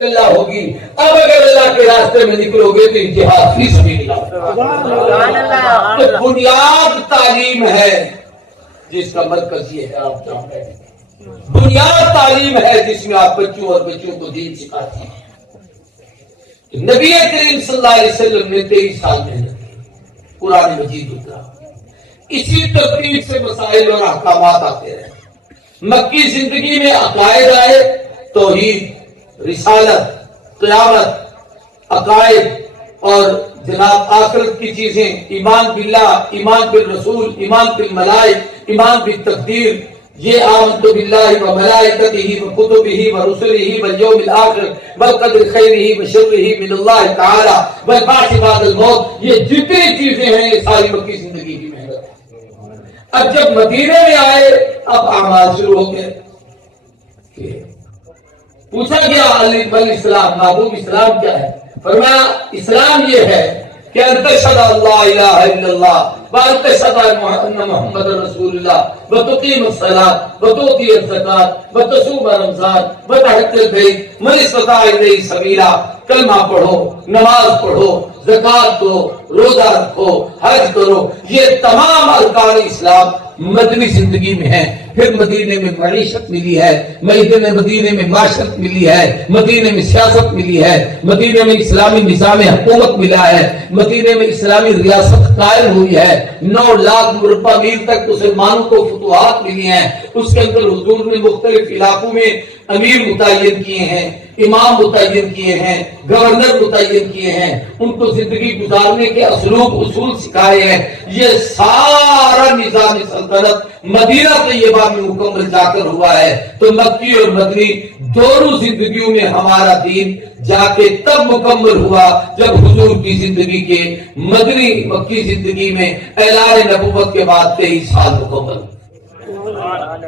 اللہ ہوگی. اب اگر اللہ کے راستے میں نکلو گے تو جہاد فی سبیل اللہ. تو بنیاد تعلیم ہے جس کا مرکز یہ ہے آپ جانتے ہیں. بنیاد تعلیم ہے جس میں آپ بچوں اور بچوں کو دین سکھاتے ہیں. نبی کریم صلی اللہ علیہ وسلم نے 23 سال محنت کی. قرآن مجید اترا. اسی ترتیب سے مسائل اور احکامات آتے رہے. مکی زندگی میں عقائد آئے, توحید, رسالت, قیامت, عقائد اور جناب آخرت کی چیزیں, ایمان باللہ, ایمان بالرسول, ایمان بالملائک, ایمان بالتقدیر. یہ آمنت باللہ و ملائکتہ و کتبہ و رسلہ والیوم الآخر والقدر خیرہ و شرہ من اللہ تعالی والبعث بعد الموت. یہ جتنی چیزیں ہیں یہ ساری مکی زندگی کی محنت ہے. اب جب مدینے میں آئے اب اعمال شروع ہو گئے. پوچھا گیا علیہ السلام محبوب اسلام کیا ہے؟ فرمایا اسلام یہ ہے کہ ان تشہد اللہ الہ الا اللہ وان تشہد ان محمد رسول اللہ وتقیم الصلاۃ وتؤتی الزکاۃ وتصوم رمضان وتحج البیت من استطاع الیہ سبیلا. کلمہ پڑھو, نماز پڑھو, زکات دو, روزہ رکھو, حج کرو. یہ تمام ارکان اسلام مدنی زندگی میں ہیں. پھر مدینے میں معیشت ملی ہے, مدینے میں معاشرت ملی ہے, مدینے میں سیاست ملی ہے, مدینے میں اسلامی نظام حکومت ملا ہے, مدینے میں اسلامی ریاست قائم ہوئی ہے. 9 لاکھ مربع میل تک مسلمانوں کو فتوحات ملی ہیں. اس کے اندر حضور نے مختلف علاقوں میں امیر متعین کیے ہیں, امام متعین کیے ہیں, گورنر متعین کیے ہیں, ان کو زندگی گزارنے کے اسلوب اصول سکھائے ہیں. یہ سارا نظام سلطنت مدینہ طیبہ میں مکمل جا کر ہوا ہے. تو مکی اور مدنی دونوں زندگیوں میں ہمارا دین جا کے تب مکمل ہوا جب حضور کی زندگی کے مدنی مکی زندگی میں اعلان نبوت کے بعد 23 سال مکمل.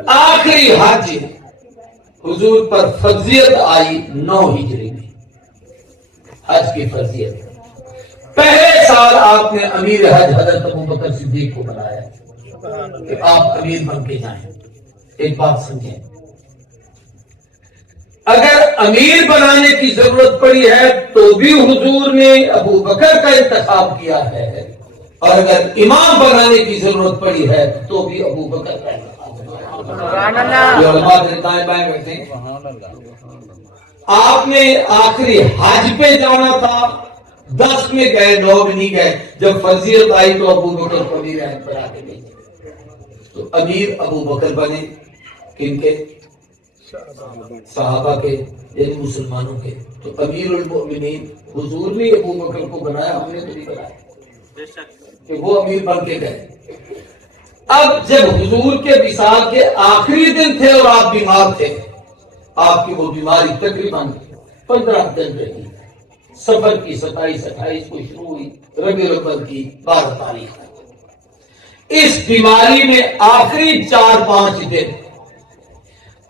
آخری حج حضور پر فرضیت آئی 9 ہجری میں. حج کی فرضیت پہلے سال آپ نے امیر حج حضرت ابوبکر صدیق کو بنایا کہ آپ امیر بن کے جائیں. ایک بات سمجھیں, اگر امیر بنانے کی ضرورت پڑی ہے تو بھی حضور نے ابوبکر کا انتخاب کیا ہے, اور اگر امام بنانے کی ضرورت پڑی ہے تو بھی ابوبکر کا انتخاب. آپ نے آخری حج پہ جانا تھا, 10 میں گئے, 9 میں نہیں گئے. جب فرضیت آئی تو ابوبکر کو امیر حج پر آگے گئی. تو امیر ابوبکر بنے کن کے؟ صحابہ کے, یعنی مسلمانوں کے. تو امیر المؤمنین حضور نے ابوبکر کو بنایا, ہم نے تو نہیں بنایا کہ وہ امیر بن کے گئے. اب جب حضور کے وصال کے آخری دن تھے اور آپ بیمار تھے, آپ کی وہ بیماری تقریباً 15 دن رہی. سفر کی 27-28 کو شروع ہوئی, ربیع الاول کی 12 تاریخ. اس بیماری میں آخری 4-5 دن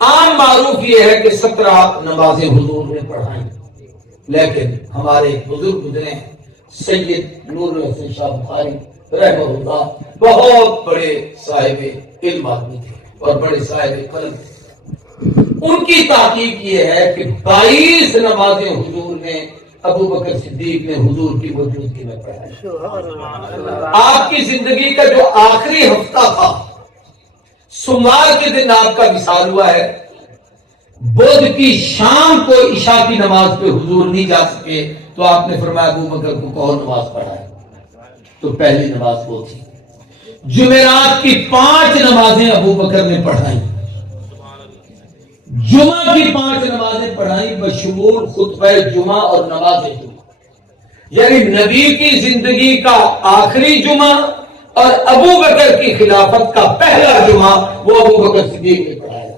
عام معروف یہ ہے کہ 17 نمازیں حضور نے پڑھائیں. لیکن ہمارے بزرگ گزرے سید نور الحسن شاہ بخاری رحمہ اللہ بہت بڑے صاحب علم آدمی تھے اور بڑے صاحب قلم تھے. ان کی تحقیق یہ ہے کہ 22 نمازیں حضور نے, ابوبکر صدیق نے حضور کی موجودگی میں پڑھائی. آپ کی زندگی کا جو آخری ہفتہ تھا, سوموار کے دن آپ کا وصال ہوا ہے. بدھ کی شام کو عشاء کی نماز پہ حضور نہیں جا سکے تو آپ نے فرمایا ابوبکر کو کون نماز پڑھائے؟ تو پہلی نماز وہ تھی. جمعرات کی 5 نمازیں ابوبکر نے پڑھائیں. جمعہ کی 5 نمازیں پڑھائیں بشمول خطبہ جمعہ اور نماز جمعہ. یعنی نبی کی زندگی کا آخری جمعہ اور ابوبکر کی خلافت کا پہلا جمعہ وہ ابوبکر صدیق نے پڑھایا.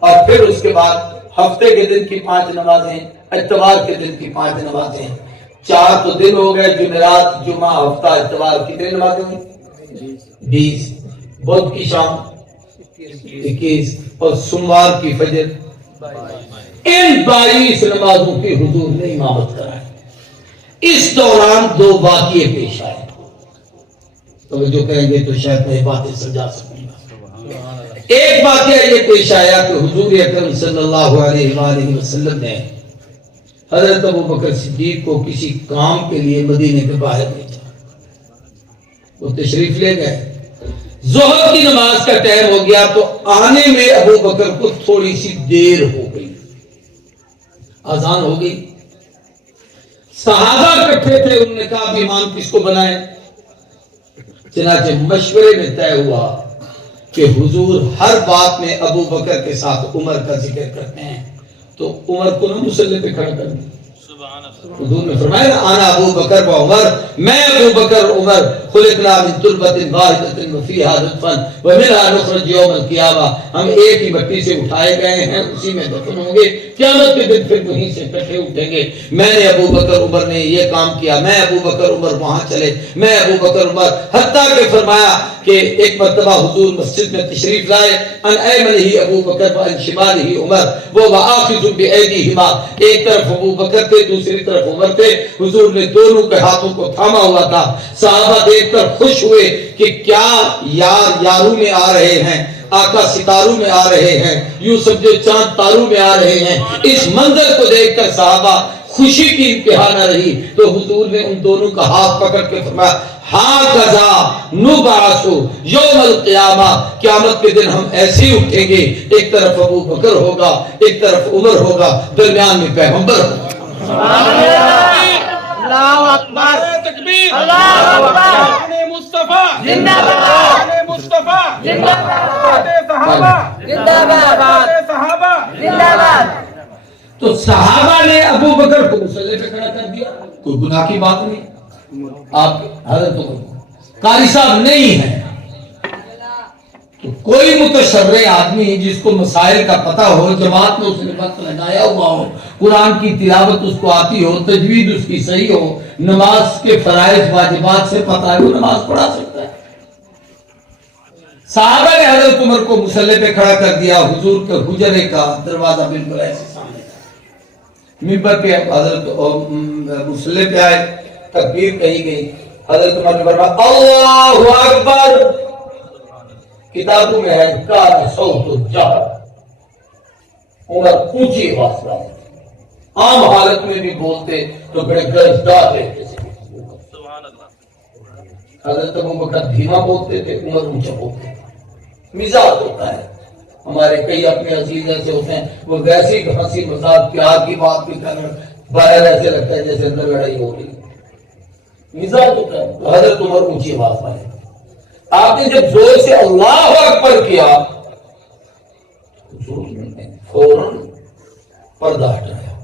اور پھر اس کے بعد ہفتے کے دن کی 5 نمازیں, اتوار کے دن کی 5 نمازیں. 4 تو دن ہو گئے, جمعرات, جمعہ, ہفتہ, اتوار. کتنے نمازیں ہوئی؟ 20. بدھ کی شام 21 اور سوموار کی فجر. ان 22 نمازوں کی حضور نے امامت کرائی. اس دوران 2 واقعے پیش آئے. تو جو کہیں گے تو شاید میں باتیں سمجھا سکوں گا. ایک واقعہ یہ پیش آیا کہ حضور اکرم صلی اللہ علیہ وآلہ وسلم نے حضرت ابوبکر صدیق کو کسی کام کے لیے مدینے کے باہر بھیجا. وہ تشریف لے گئے. ظہر کی نماز کا ٹائم ہو گیا تو آنے میں ابوبکر کو تھوڑی سی دیر ہو گئی. اذان ہو گئی. صحابہ اکٹھے تھے. انہوں نے کہا کہ امام کس کو بنائیں. چنانچہ مشورے میں طے ہوا کہ حضور ہر بات میں ابوبکر کے ساتھ عمر کا ذکر کرتے ہیں تو عمر کو نہ مصلی پہ کھڑا کر دیں. حضور نے فرمایا انا ابو بکر و عمر, میں ابو بکر عمر خلقنا من تربۃ واحدۃ وفیھا نطفا ومنھا نخرج یوم القیامہ, ہم ایک ہی مٹی سے اٹھائے گئے ہیں, اسی میں دفن ہوں گے, قیامت کے دن پھر وہیں سے اکٹھے اٹھیں گے. میں نے ابو بکر عمر نے یہ کام کیا, میں ابو بکر عمر وہاں چلے, میں ابو بکر عمر, حتیٰ کہ فرمایا کہ ایک مرتبہ حضور مسجد میں تشریف لائے, ان ایمنہ ابو بکر و ان شمالہ عمر وآخذ بایدیہما, ایک طرف ابو بکر تھے دوسری طرف عمر تھے. حضور نے دونوں کے ہاتھوں کو تھاما ہوا تھا. صحابہ دیکھ کر خوش ہوئے کہ کیا یار یاروں میں آ رہے ہیں, آقا ستاروں میں آ رہے ہیں, یوں سمجھو چاند تاروں میں آ رہے ہیں. اس منظر کو دیکھ کر صحابہ خوشی کی انتہا نہ رہی تو حضور نے ان دونوں کا ہاتھ پکڑ کے فرمایا ہاکذا نبعث یوم القیامہ, قیامت کے دن ہم ایسے ہی اٹھیں گے, ایک طرف ابو بکر ہوگا ایک طرف عمر ہوگا, درمیان میں پیغمبر ہوگا. اللہ اکبر, تکبیر, اللہ اکبر, مصطفیٰ زندہ باد, مصطفیٰ, زندہ باد, صحابہ, زندہ باد, صحابہ. زندہ باد. تو صحابہ نے ابو بکر کو مصلی پہ کھڑا کر دیا, کوئی گناہ کی بات نہیں. آپ حضرت قاری صاحب نہیں ہیں تو کوئی متشرع آدمی جس کو مسائل کا پتہ ہو, جماعت میں اس نے وقت لگایا ہوا ہو, قرآن کی تلاوت اس کو آتی ہو, تجوید اس کی صحیح ہو, نماز کے فرائض واجبات سے پتہ ہے, وہ نماز پڑھا سکتا ہے. صحابہ نے حضرت عمر کو مصلی پہ کھڑا کر دیا. حضور کے حجرے کا دروازہ بالکل ایسے سامنے تھا. منبر پہ حضرت مصلی پہ آئے, تکبیر کہی گئی. حضرت عمر نے فرمایا اللہ اکبر. کتابوں میں ہے کان صوت الجہر, عمر اونچی آواز میں, عام حالت میں بھی بولتے تو بڑے گرجدار رہتے تھے. حضرت ابوبکر دھیما بولتے تھے, عمر اونچا بولتے تھے. مزاج ہوتا ہے. ہمارے کئی اپنے عزیز ایسے ہوتے ہیں وہ ویسی ہنسی مذاق پیار کی بات بھی کر رہے, باہر ایسے لگتا ہے جیسے اندر لڑائی ہو رہی. مزاج ہوتا ہے. تو حضرت عمر اونچی آواز میں, آپ نے جب زور سے اللہ اکبر کیا فوراً پردہ ہٹایا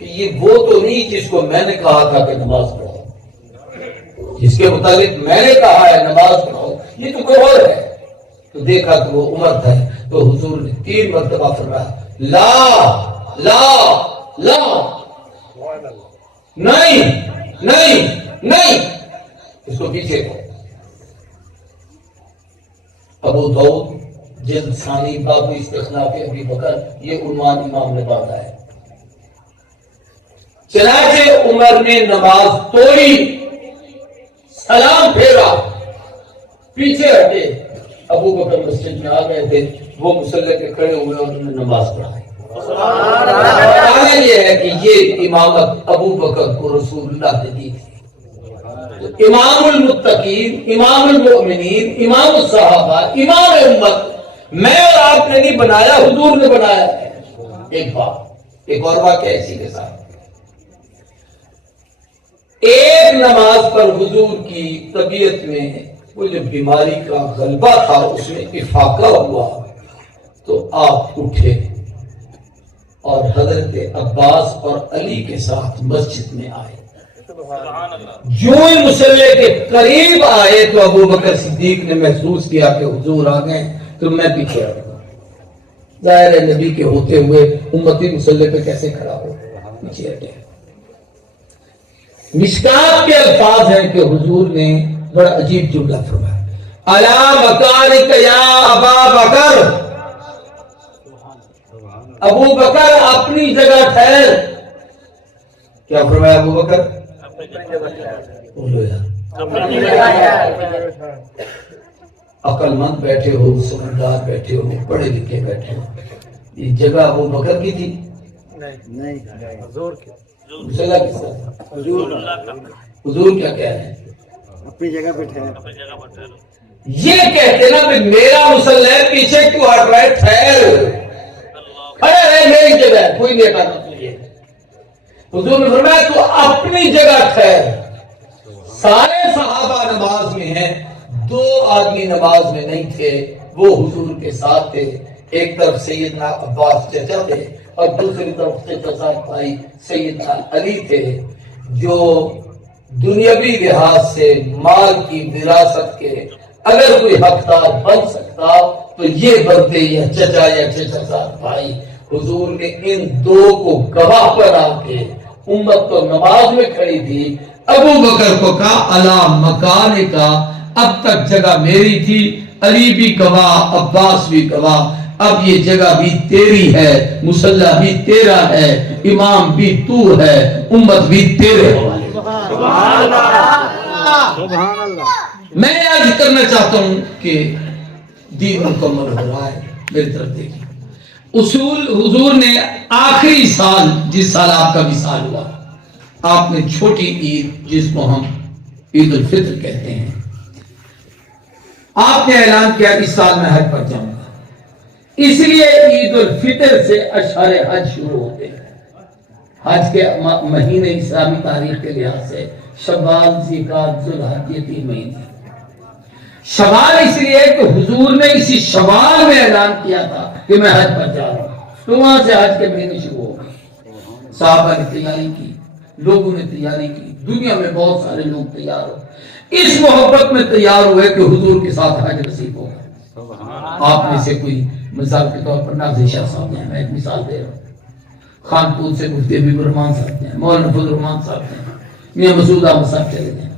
کہ یہ وہ تو نہیں جس کو میں نے کہا تھا کہ نماز پڑھو, جس کے متعلق میں نے کہا ہے نماز پڑھو, یہ تو کوئی اور ہے. تو دیکھا کہ وہ عمر تھا. تو حضور نے 3 مرتبہ فرمایا لا لا لا, نہیں نہیں نہیں, اس کو پیچھے کو. ابو داؤد جلد ثانی باب استخلاف ابی بکر, یہ عنوان امام نے باندھا ہے. چنانچہ عمر نے نماز توڑی, سلام پھیرا, پیچھے ہٹے. ابو بکر مسجد میں آ گئے تھے, وہ مصلی پہ کھڑے ہوئے اور انہوں نے نماز پڑھائی. یہ ہے کہ یہ امامت ابو بکر کو رسول اللہ نے دی تھی. امام المتقین, امام المؤمنین, امام الصحابہ, امام امت, میں اور آپ نے نہیں بنایا, حضور نے بنایا ہے. ایک بات, ایک اور واقعہ اسی کے ساتھ. ایک نماز پر حضور کی طبیعت میں وہ جو بیماری کا غلبہ تھا اس میں افاقہ ہوا تو آپ اٹھے اور حضرت عباس اور علی کے ساتھ مسجد میں آئے. جو ہی مصلی کے قریب آئے تو ابو بکر صدیق نے محسوس کیا کہ حضور آ گئے, تو میں پیچھے ہٹ گیا. ظاہر ہے نبی کے ہوتے ہوئے امتی مصلی پہ کیسے کھڑا ہو, پیچھے ہٹے. مشکات کے الفاظ ہیں کہ حضور نے بڑا عجیب جملہ فرمایا, الا مکانک یا ابا بکر, ابو بکر اپنی جگہ ٹھہر. کیا فرمایا ابو بکر؟ عقل مند بیٹھے ہو, سمجھدار بیٹھے ہو, پڑھے لکھے بیٹھے ہو. یہ جگہ ابو بکر کی تھی؟ نہیں, حضور کی. مصلی کس طرح؟ حضور کیا کہہ رہے ہیں؟ اپنی جگہ پہ ٹھہر. یہ کہتے نا کہ میرا مصلی ہے, پیچھے کیوں ہٹ رہا ہے؟ ٹھہر, کھڑے رہے, میری جگہ ہے, کوئی نہیں ہٹانا چاہیے. حضور نے فرمایا تو اپنی جگہ ٹھہر. سارے صحابہ نماز میں ہیں, 2 آدمی نماز میں نہیں تھے, وہ حضور کے ساتھ تھے. ایک طرف سیدنا عباس چچا تھے اور دوسری طرف چچا صاحب بھائی سیدنا علی تھے, جو دنیاوی لحاظ سے مال کی وراثت کے اگر کوئی حقدار بن سکتا تو یہ بنتے, یا چچا صاحب بھائی. حضور نے ان 2 کو گواہ بنا کے, امت تو نماز میں کھڑی تھی, ابو بکر کو کہا الا مکان کا, اب تک جگہ میری تھی, علی بھی گواہ, عباس بھی گواہ, اب یہ جگہ بھی تیری ہے, مصلی بھی تیرا ہے, امام بھی تو ہے, امت بھی تیرے حوالے. سبحان اللہ. میں عرض کرنا چاہتا ہوں کہ دین مکمل ہو رہا ہے, میری طرف دیکھیں. اصول حضور نے آخری سال, جس سال آپ کا وصال ہوا, آپ نے چھوٹی عید جس کو ہم عید الفطر کہتے ہیں, آپ نے اعلان کیا اس سال میں حج پر جاؤں گا. اس لیے عید الفطر سے اشہر حج شروع ہوتے ہیں. حج کے مہینے اسلامی تاریخ کے لحاظ سے شوال, ذوالحجہ, ذوالحج, یہ 3 مہینے. شوال اس لیے کہ حضور نے اسی شوال میں اعلان کیا تھا کہ میں حج پر جا رہا ہوں, تو وہاں سے حج کے مہینے شروع ہو گئے. صحابہ نے تیاری کی, لوگوں نے تیاری کی, دنیا میں بہت سارے لوگ تیار ہو, اس محبت میں تیار ہوئے کہ حضور کے ساتھ حج نصیب ہوگا. آپ میں سے کوئی مثال کے طور پر نازل شاہ صاحب ہیں, میں ایک مثال دے رہا ہوں, خانپور سے مفتی حبیب الرحمان صاحب ہیں, مولانا فضل الرحمان صاحب ہیں, میاں مسعود احمد صاحب چلے گئے.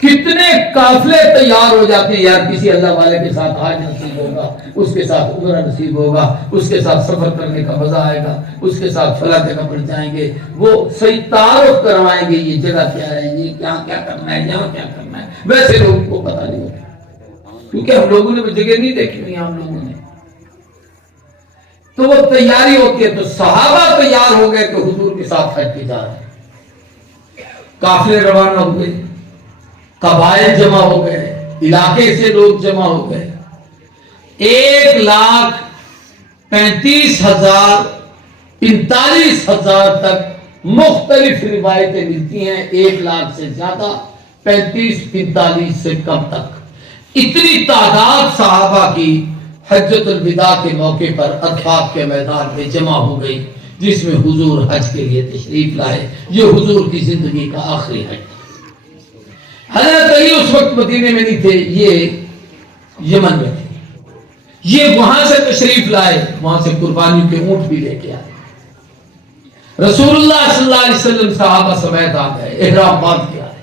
کتنے قافلے تیار ہو جاتے ہیں, یار کسی اللہ والے کے ساتھ حج نصیب ہوگا, اس کے ساتھ عمرہ نصیب ہوگا, اس کے ساتھ سفر کرنے کا مزہ آئے گا, اس کے ساتھ فلاں جگہ پر جائیں گے, وہ صحیح تعارف کروائیں گے, یہ جگہ کیا ہے, یہ کیا کرنا ہے, یہاں کیا کرنا ہے. ویسے لوگوں کو پتہ نہیں ہوتا, کیونکہ ہم لوگوں نے وہ جگہ نہیں دیکھی ہوئی, ہم لوگوں نے. تو وہ تیاری ہوتی ہے. تو صحابہ تیار ہو گئے کہ حضور کے ساتھ حج پہ جا رہے ہیں. قافلے روانہ ہو گئے, قبائل جمع ہو گئے, علاقے سے لوگ جمع ہو گئے. 1,35,000 45,000 تک مختلف روایتیں ملتی ہیں, 1 لاکھ سے زیادہ, 35-45 سے کم تک. اتنی تعداد صحابہ کی حجۃ الوداع کے موقع پر عرفات کے میدان میں جمع ہو گئی, جس میں حضور حج کے لیے تشریف لائے. یہ حضور کی زندگی کا آخری حج. حضرت علی اس وقت مدینے میں نہیں تھے, یہ یمن میں تھے. یہ وہاں سے تشریف لائے, وہاں سے قربانی کے اونٹ بھی لے کے آئے. رسول اللہ صلی اللہ علیہ وسلم صحابہ سمیت آ گئے, احرام باندھ کے آئے.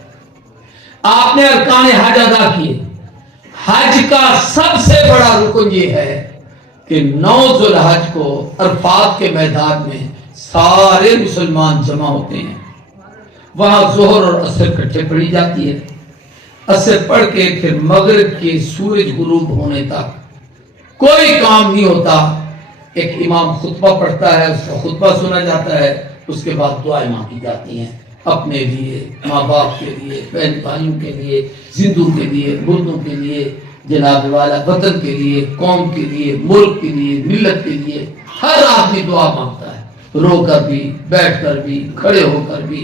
آپ نے ارکان حج ادا کیے. حج کا سب سے بڑا رکن یہ ہے کہ 9 ذوالحج کو عرفات کے میدان میں سارے مسلمان جمع ہوتے ہیں. وہاں ظہر اور عصر اکٹھے پڑھی جاتی ہے. عصر پڑھ کے پھر مغرب کے سورج غروب ہونے تک کوئی کام نہیں ہوتا. ایک امام خطبہ پڑھتا ہے, اس کا خطبہ سنا جاتا ہے, اس کے بعد دعائیں مانگی جاتی ہیں, اپنے لیے, ماں باپ کے لیے, بہن بھائیوں کے لیے, زندوں کے لیے, مردوں کے لیے, جناب والا وطن کے لیے, قوم کے لیے, ملک کے لیے, ملت کے لیے. ہر آدمی دعا مانگتا ہے, رو کر بھی, بیٹھ کر بھی, کھڑے ہو کر بھی.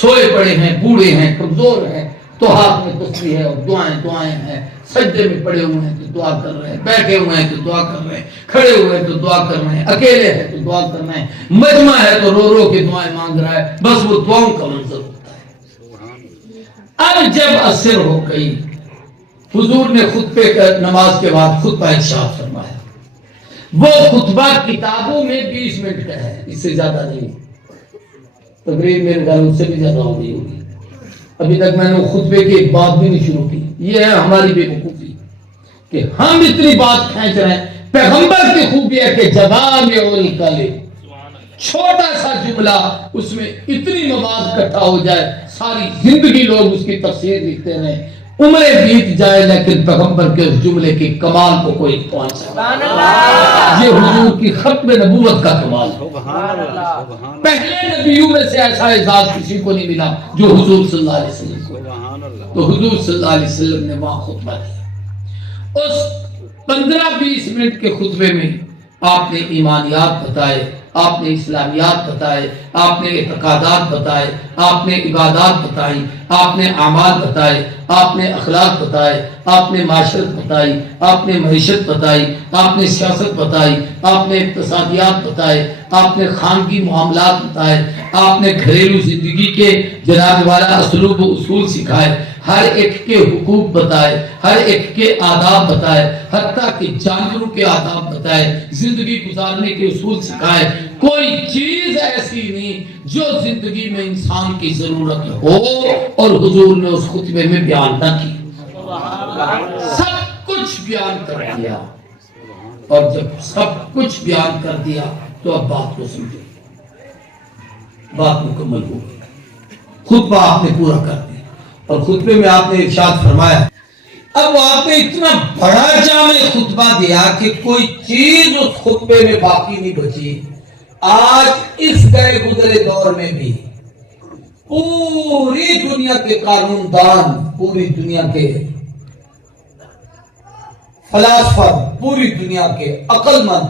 سوئے پڑے ہیں, بوڑھے ہیں, کمزور ہیں, تو ہاتھ میں تسبیح ہے اور دعائیں ہیں. سجدے میں پڑے ہوئے ہیں تو دعا کر رہے ہیں, بیٹھے ہوئے ہیں تو دعا کر رہے ہیں, کھڑے ہوئے ہیں تو دعا کر رہے ہیں, اکیلے ہیں تو دعا کر رہے ہیں, مجمع ہے تو رو رو کے دعائیں مانگ رہا ہے. بس وہ دعاؤں کا منظر ہوتا ہے. اب جب عصر ہو گئی, حضور نے خطبے کا نماز کے بعد خطبہ ارشاد فرمایا. وہ خطبہ کتابوں میں 20 منٹ کا ہے, اس سے زیادہ نہیں. تقریر میرے گھر اس سے بھی زیادہ ہو گئی ہوگی. ابھی تک میں نے خطبے کی ایک بات بھی نہیں شروع کی. یہ ہے ہماری بے وقوفی کہ ہم اتنی بات کھینچ رہے ہیں. پیغمبر کی خوبی ہے کہ جوامع الکلم, چھوٹا سا جملہ اس میں اتنی مواد اکٹھا ہو جائے, ساری زندگی لوگ اس کی تفسیر لکھتے رہیں. عمریں بیت جائے لیکن پیغمبر کے اس جملے کے کمال کو کوئی پہنچ سکتا۔ یہ حضور کی ختم نبوت کا کمال ہے۔ پہلے نبیوں میں سے ایسا اعزاز کسی کو نہیں ملا جو حضور صلی اللہ علیہ وسلم کو۔ تو حضور صلی اللہ علیہ وسلم نے وہاں خطبہ دیا۔ اس 15-20 منٹ کے خطبے میں آپ نے ایمانیات بتائے، آپ نے اسلامیات بتائے، آپ نے اعتقادات بتائے، آپ نے عبادات بتائی، آپ نے اعمال بتائے، آپ نے اخلاق بتائے، آپ نے معاشرت بتائی، آپ نے معیشت بتائی، آپ نے سیاست بتائی، آپ نے اقتصادیات بتائے، آپ نے خانگی معاملات بتائے، آپ نے گھریلو زندگی کے جناب والا اسلوب و اصول سکھائے، ہر ایک کے حقوق بتائے، ہر ایک کے آداب بتائے، حتیٰ کہ جانوروں کے آداب بتائے، زندگی گزارنے کے اصول سکھائے۔ کوئی چیز ایسی نہیں جو زندگی میں انسان کی ضرورت ہو اور حضور نے اس خطبے میں بیان نہ کی۔ سب کچھ بیان کر دیا، اور جب سب کچھ بیان کر دیا تو اب بات کو سمجھو، بات مکمل ہو گئی، خطبہ آپ نے پورا کر دیا۔ اور خطبے میں آپ نے ارشاد فرمایا، اب آپ نے اتنا بڑا جامع خطبہ دیا کہ کوئی چیز اس خطبے میں باقی نہیں بچی۔ آج اس گئے گزرے دور میں بھی پوری دنیا کے قانون دان، پوری دنیا کے فلاسفر، پوری دنیا کے عقل مند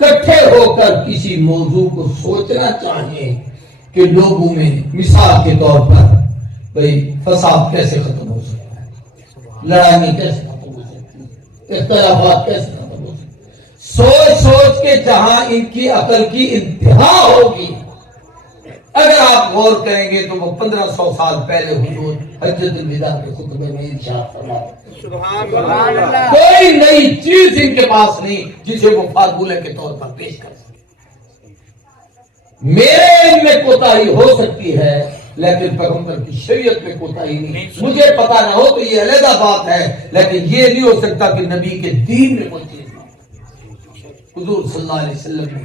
اکٹھے ہو کر کسی موضوع کو سوچنا چاہیں کہ لوگوں میں مثال کے طور پر بھئی فساد کیسے ختم ہو سکتا ہے، لڑائیاں کیسے ختم ہو سکتی ہیں، اختلافات کیسے ختم ہو سکتے ہیں، سوچ سوچ کے جہاں ان کی عقل کی انتہا ہوگی۔ اگر آپ غور کریں گے تو وہ 1500 سال پہلے حضور حجۃ الوداع کے خطبے میں ارشاد فرمایا، کوئی نئی چیز ان کے پاس نہیں جسے وہ فارمولے کے طور پر پیش کر سکے۔ میرے علم میں کوتاہی ہو سکتی ہے لیکن پیغمبر کی شریعت میں کوتاہی نہیں۔ مجھے پتا نہ ہو تو یہ علیحدہ بات ہے، لیکن یہ نہیں ہو سکتا کہ نبی کے دین میں کوئی چیز نہ ہو۔ حضور صلی اللہ علیہ وسلم نے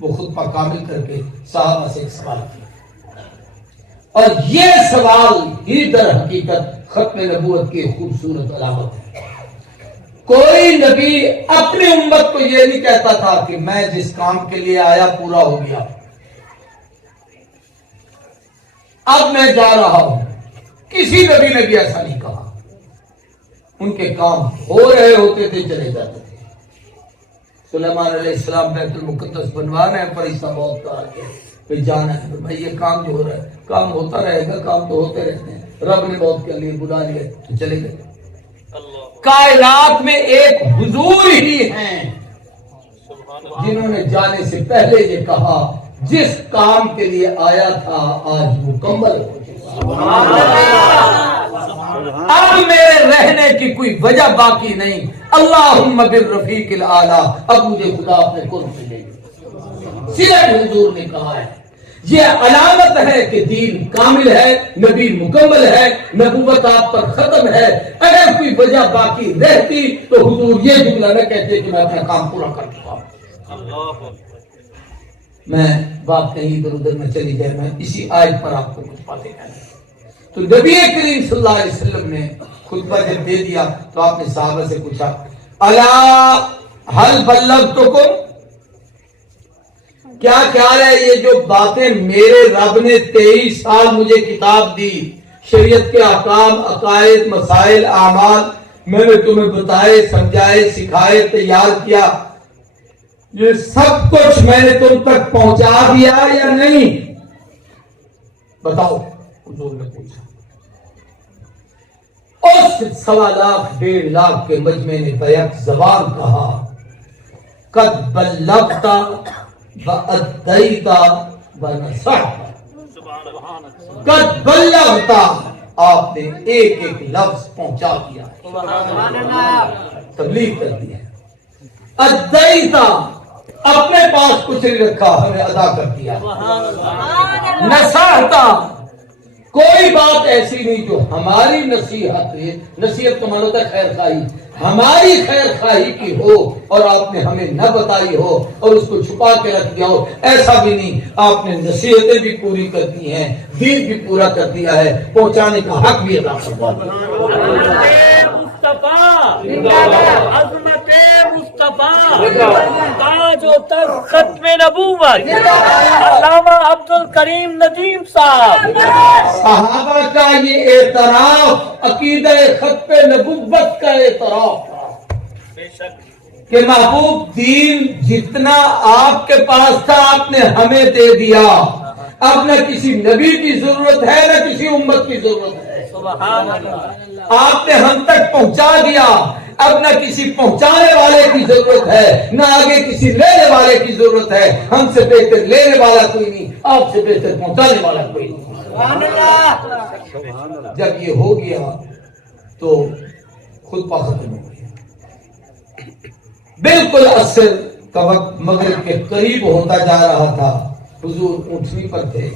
وہ خطبہ کامل کر کے صحابہ سے ایک سوال کیا، اور یہ سوال ہی در حقیقت ختم نبوت کی خوبصورت علامت ہے۔ کوئی نبی اپنی امت کو یہ نہیں کہتا تھا کہ میں جس کام کے لیے آیا پورا ہو گیا، اب میں جا رہا ہوں۔ کسی نبی نے بھی ایسا نہیں کہا۔ ان کے کام ہو رہے ہوتے تھے، چلے جاتے تھے۔ سلیمان علیہ السلام بیت المقدس بنوا رہے ہیں، فرشتہ موت کا کہ جانا ہے، بھائی یہ کام جو ہو رہا ہے کام ہوتا رہے گا، کام تو ہوتے رہتے ہیں، رب نے موت کے لیے بلا لیا تو چلے گئے۔ کائنات میں ایک حضور ہی ہیں جنہوں نے جانے سے پہلے یہ کہا جس کام کے لیے آیا تھا آج مکمل ہو چکا، اب میرے رہنے کی کوئی وجہ باقی نہیں۔ اللہم بالرفیق الاعلی، اب مجھے خدا اپنے قرب سے لے گا۔ صرف حضور نے کہا ہے، یہ علامت ہے کہ دین کامل ہے، نبی مکمل ہے، نبوت آپ پر ختم ہے۔ اگر کوئی وجہ باقی رہتی تو حضور یہ جملہ نہ کہتے کہ میں اپنا کام پورا کر چکا ہوں۔ میں بات کہیں ادھر ادھر میں چلی جائے، میں اسی آیت پر آپ کو کچھ باتیں کہنا۔ تو نبی کریم صلی اللہ علیہ وسلم نے خطبہ جب دے دیا تو آپ نے صحابہ سے پوچھا، الا هل بلغتکم، کیا خیال ہے یہ جو باتیں میرے رب نے 23 سال مجھے کتاب دی، شریعت کے احکام، عقائد، مسائل، اعمال میں نے تمہیں بتائے، سمجھائے، سکھائے، تیار کیا، یہ سب کچھ میں نے تم تک پہنچا دیا یا نہیں؟ بتاؤ، حضور نے پوچھا۔ اس 1.25 لاکھ 1.5 لاکھ کے مجمع نے بیک زبان کہا، قد بلغت وأديت ونصحت، قد بلغت، آپ نے ایک ایک لفظ پہنچا دیا، تبلیغ کر دیا۔ ادیت، اپنے پاس کچھ نہیں رکھا، ہمیں ادا کر دیا۔ نصحت، کوئی بات ایسی نہیں جو ہماری نصیحت کا معنی ہوتا ہے خیر خواہی، ہماری خیر خواہی کی ہو اور آپ نے ہمیں نہ بتائی ہو اور اس کو چھپا کے رکھ دیا ہو، ایسا بھی نہیں. آپ نے نصیحتیں بھی پوری کر دی ہیں، دین بھی پورا کر دیا ہے، پہنچانے کا حق بھی ادا کروا دیا. عظمت مصطفیٰ تاج و تخت ختم نبوت علامہ عبد الکریم ندیم صاحب. صحابہ کا یہ اعتراف عقیدہ ختم نبوت کا اعتراف تھا بے شک کہ محبوب دین جتنا آپ کے پاس تھا آپ نے ہمیں دے دیا، اب نہ کسی نبی کی ضرورت ہے نہ کسی امت کی ضرورت ہے. سبحان اللہ. آپ نے ہم تک پہنچا دیا، اب نہ کسی پہنچانے والے کی ضرورت ہے نہ آگے کسی لینے والے کی ضرورت ہے. ہم سے بہتر لینے والا کوئی نہیں، آپ سے بہتر پہنچانے والا کوئی نہیں. جب یہ ہو گیا تو خود پا ختم ہو گیا. بالکل عصر کا وقت مغرب کے قریب ہوتا جا رہا تھا. حضور اونٹنی پر تھے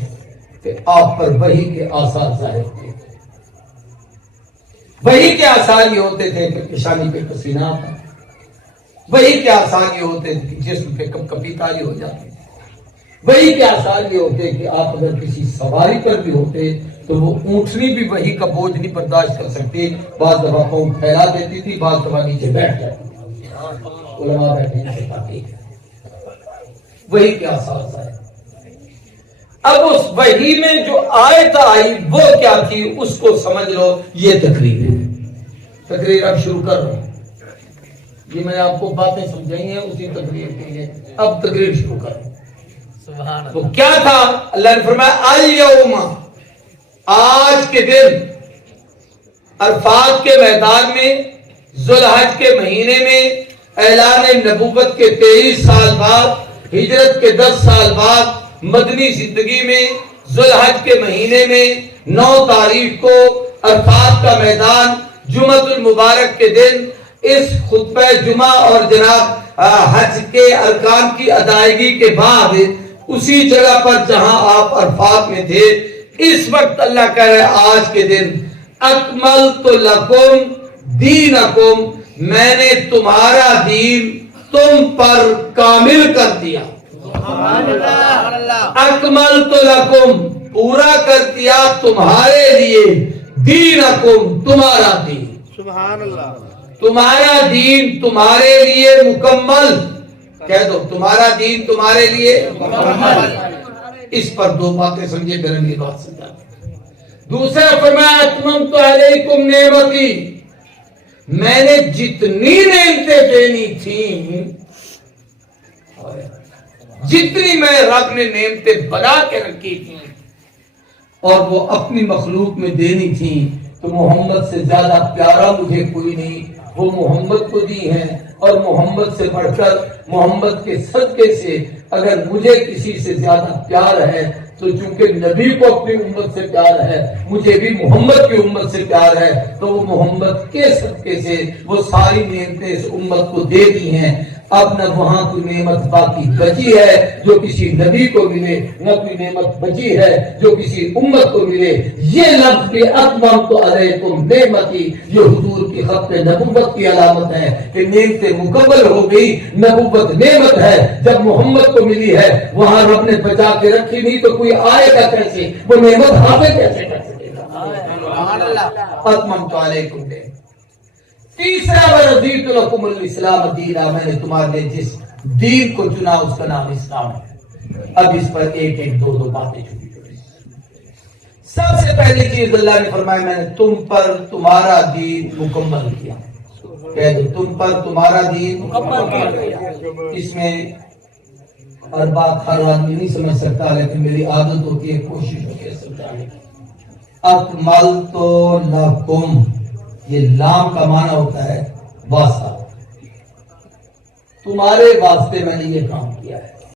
کہ آپ پر وحی کے آثار ظاہر تھے. وحی کے آثار یہ ہوتے تھے کہ پیشانی پہ پسینہ آتا، وحی کے آثار یہ ہوتے تھے کہ جسم پہ کپ کپی تاری ہو جاتی، وحی کے آثار یہ ہوتے کہ آپ اگر کسی سواری پر بھی ہوتے تو وہ اونٹنی بھی وحی کا بوجھ نہیں برداشت کر سکتی، بعض دفعہ پاؤں پھیلا دیتی تھی، بعض دفعہ نیچے بیٹھ جاتی تھی. علماء بیٹھے نہیں پاتے. وحی کے آثار ظاہر. اب اس وحی میں جو آیت آئی وہ کیا تھی اس کو سمجھ لو. یہ تقریر ہے، تقریر اب شروع کر رہا ہوں. یہ میں آپ کو باتیں سمجھائی ہیں اسی تقریر کے لیے، اب تقریر شروع کر رہا ہوں. سبحان تو اللہ. کیا تھا؟ اللہ نے فرمایا الیوم، آج کے دن عرفات کے میدان میں ذوالحج کے مہینے میں اعلان نبوت کے 23 سال بعد، ہجرت کے 10 سال بعد، مدنی زندگی میں ذوالحج کے مہینے میں 9 تاریخ کو عرفات کا میدان، جمعۃ المبارک کے دن، اس خطبہ جمعہ اور جناب حج کے ارکان کی ادائیگی کے بعد اسی جگہ پر جہاں آپ عرفات میں تھے، اس وقت اللہ کہہ رہے آج کے دن اکملت لکم دینکم، میں نے تمہارا دین تم پر کامل کر دیا. اکملت لکم، پورا کر دیا تمہارے لیے، دینکم، تمہارا دین. سبحان اللہ. تمہارا دین تمہارے لیے مکمل. کہہ دو تمہارا دین تمہارے لیے مکمل. اس پر 2 باتیں سمجھے پھر اگلی بات سمجھا. دوسرا فرمایا اتممت علیکم نعمتی، میں نے جتنی نعمتیں دینی تھیں، جتنی میں رب نے نعمتیں بنا کے رکھی تھیں اور وہ اپنی مخلوق میں دینی تھیں، تو محمد سے زیادہ پیارا مجھے کوئی نہیں. وہ محمد کو دی ہیں اور محمد سے بڑھ کر محمد کے صدقے سے اگر مجھے کسی سے زیادہ پیار ہے تو چونکہ نبی کو اپنی امت سے پیار ہے، مجھے بھی محمد کی امت سے پیار ہے، تو وہ محمد کے صدقے سے وہ ساری نعمتیں اس امت کو دے دی ہیں. اب نہ وہاں کوئی نعمت باقی بچی ہے جو کسی نبی کو ملے، نہ کوئی نعمت بچی ہے جو کسی امت کو ملے. یہ لفظ بھی اتممت علیکم نعمتی، یہ حضور کی ختم نبوت کی علامت ہے کہ نعمتیں مکمل ہو گئی. نبوت نعمت ہے، جب محمد کو ملی ہے وہاں رب نے بچا کے رکھی نہیں تو کوئی آئے گا کیسے، وہ نعمت حاصل کیسے کر سکے گا. اتممت علیکم. تیسرا ورضیت لکم الاسلام دینا، میں نے تمہارے لیے جس دین کو چنا اس کا نام اسلام ہے. اب اس پر ایک ایک دو باتیں چھوٹی چھوٹی. سب سے پہلی چیز اللہ نے فرمایا میں نے تم پر تمہارا دین مکمل کیا. کہہ دو تم پر تمہارا دین مکمل کیا. اس میں ہر بات ہر آدمی نہیں سمجھ سکتا، لیکن میری عادت ہوتی ہے کوشش ہوتی ہے سمجھانے کی. اکملت لکم، یہ لام کا معنی ہوتا ہے واسطہ، تمہارے واسطے میں نے یہ کام کیا ہے.